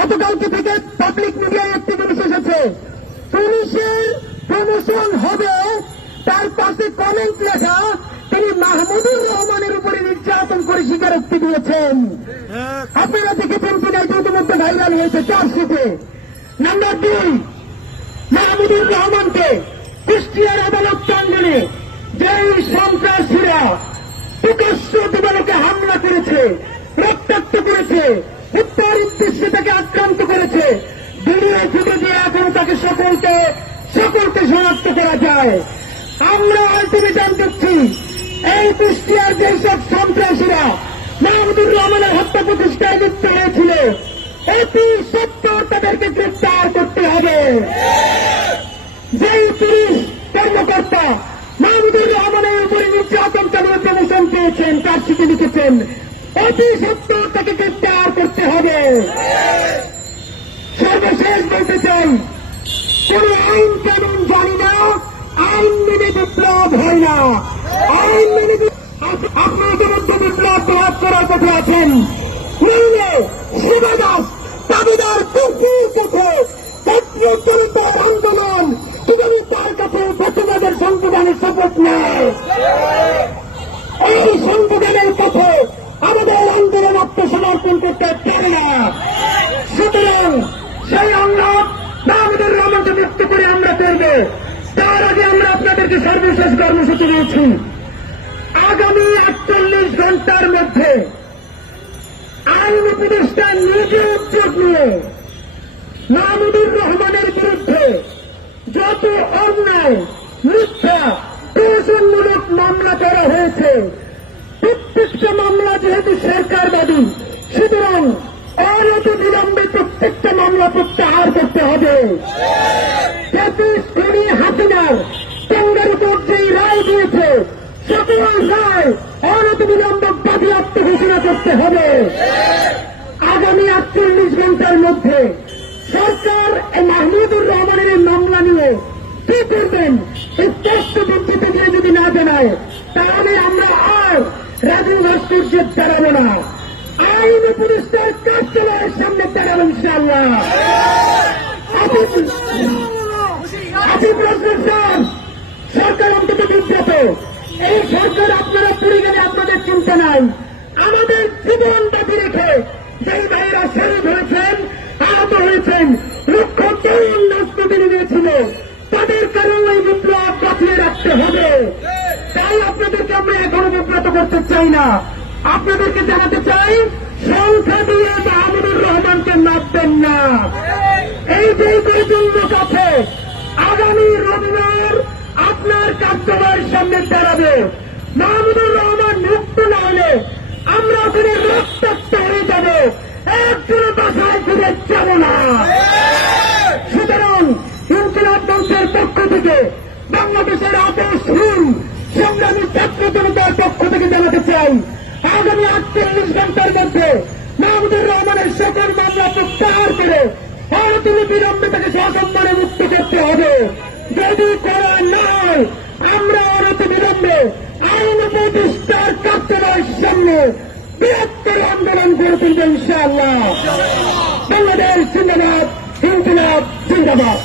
গতকালকে থেকে পাবলিক মিডিয়ায় একটি জিনিস এসেছে। পুলিশের প্রমোশন হবে তার পাশে কমেন্ট লেখা তিনি মাহমুদুর রহমানের উপরে নির্যাতন করে স্বীকারোক্তি দিয়েছেন। আপনারা দেখেছেন কিনা এটা ইতিমধ্যে ভাইরাল হয়েছে চার্জশিটে নাম্বার দুই মাহমুদুর রহমানকে কুষ্টিয়ার আদালত প্রাঙ্গনে যেই সন্ত্রাসীরা প্রকাশ্য দিবালোকে হামলা করেছে রক্তাক্ত করেছে। ফুটে দিয়ে এখন তাকে সকলকে সকলকে শনাক্ত করা যায়। আমরা আলটিমেটাম দিচ্ছি, এই কুষ্টিয়ার যেসব সন্ত্রাসীরা মাহমুদুর রহমানের হত্যা প্রতিষ্ঠায় লিপ্ত হয়েছিল, অতি সত্তর তাদেরকে গ্রেফতার করতে হবে। যেই পুলিশ কর্মকর্তা মাহমুদুর রহমানের উপরে নির্যাতন চালিয়ে প্রমোশন পেয়েছেন তার চিঠি লিখেছেন, অতি সত্তর তাকে গ্রেপ্তার করতে হবে। সর্বশেষ বলতে চাই। কোন আইন কানুন জানি না, আইন মেনে বিপ্লব হয় না। আইন মেনে বি- আপ- আপনি ইতিমধ্যে বিপ্লব প্রভাব করার কথা আছেন। নইলে শিবাদাস দাবিদার কুকুর ছাত্র আন্দোলন কীভাবে তার কাছে প্রতিবাদের সংবিধানের শপথ নেয়? এই সংবিধানের পথে আমাদের আন্দোলন আত্মসমর্পণ করতে পারে না। করব। তার আগে আমরা আপনাদেরকে সর্বশেষ কর্মসূচি দিয়েছি। আগামী আটচল্লিশ ঘণ্টার মধ্যে আইন উপদেষ্টা নিজে উদ্যোগ নিয়ে মাহমুদুর রহমানের বিরুদ্ধে যত অন্যায়, মিথ্যা প্রহসনমূলক মামলা করা হয়েছে, প্রত্যেকটা মামলা যেহেতু সরকারবাদী অনত বিলম্বে প্রত্যেকটা মামলা প্রত্যাহার করতে হবে। শ্রেণি হাসিনার টঙ্গার উপর যেই রায় দিয়েছে, সকল রায় অনত বিলম্ব বাজেয়াপ্ত ঘোষণা করতে হবে। আগামী আটচল্লিশ ঘণ্টার মধ্যে সরকার মাহমুদুর রহমানের মামলা নিয়ে কি করবেন স্পষ্ট বিবৃতি দিয়ে যদি না জানায়, তাহলে আমরা আর রাজু ভাস্কর্যের দাঁড়াবো না। আইন পুলিশের কার্যালয়ের সামনে দাঁড়াবো ইনশাল্লাহ সরকার অন্তত বিব্রত। এই সরকার আপনারা পুরী গেলে আপনাদের চিন্তা নাই। আমাদের জীবন বাজি রেখে যেই ভাইয়েরা শহীদ হয়েছেন আহত হয়েছেন, লক্ষ তরুণ রাষ্ট্রপতি দিয়েছিল তাদের কারণে এই বিপ্লব বাঁচিয়ে রাখতে হবে। তাই আপনাদেরকে আমরা এখনও বিব্রত করতে চাই না। আপনাদেরকে জানাতে চাই, সংখ্যা দিয়ে মাহমুদুর রহমানকে নামবেন না। এই যে পরিপূর্ণ কাছে আগামী রবিবার আপনার কার্যালয়ের সামনে দাঁড়াবে। মাহমুদুর রহমান মুক্ত না হলে আমরা ওখানে রক্তাক্ত হয়ে যাব। একজন বাসায় ফিরে যাব না। সুতরাং ইনকিলাব মঞ্চের পক্ষ থেকে, বাংলাদেশের আপসহীন সংগ্রামী ছাত্র জনতার পক্ষ থেকে জানাতে চাই আগামী আটচল্লিশ ঘণ্টার মধ্যে মাহমুদুর রহমানের সকল মামলা প্রত্যাহার করে ভারতীয় বিলম্বে তাকে সসম্মানে মুক্ত করতে হবে। যদি করা নয় আমরা অনতি বিলম্বে আইন প্রতিষ্ঠার কার্যালয়ের সামনে বৃহত্তর আন্দোলন করে তুলবে ইনশাআল্লাহ। বাংলাদেশ জিন্দাবাদ ইনকিলাব জিন্দাবাদ।